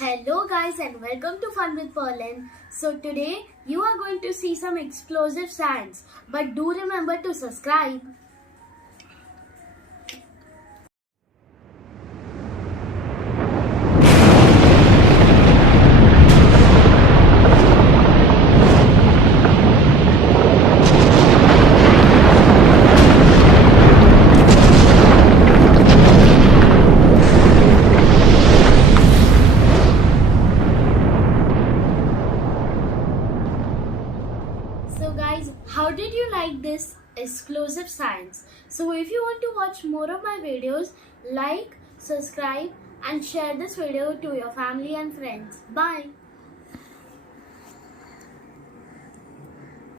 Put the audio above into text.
Hello guys and welcome to Fun with Perlin. So today you are going to see some explosive science, but do remember to subscribe. So guys, how did you like this explosive science? So if you want to watch more of my videos, like, subscribe and share this video to your family and friends. Bye.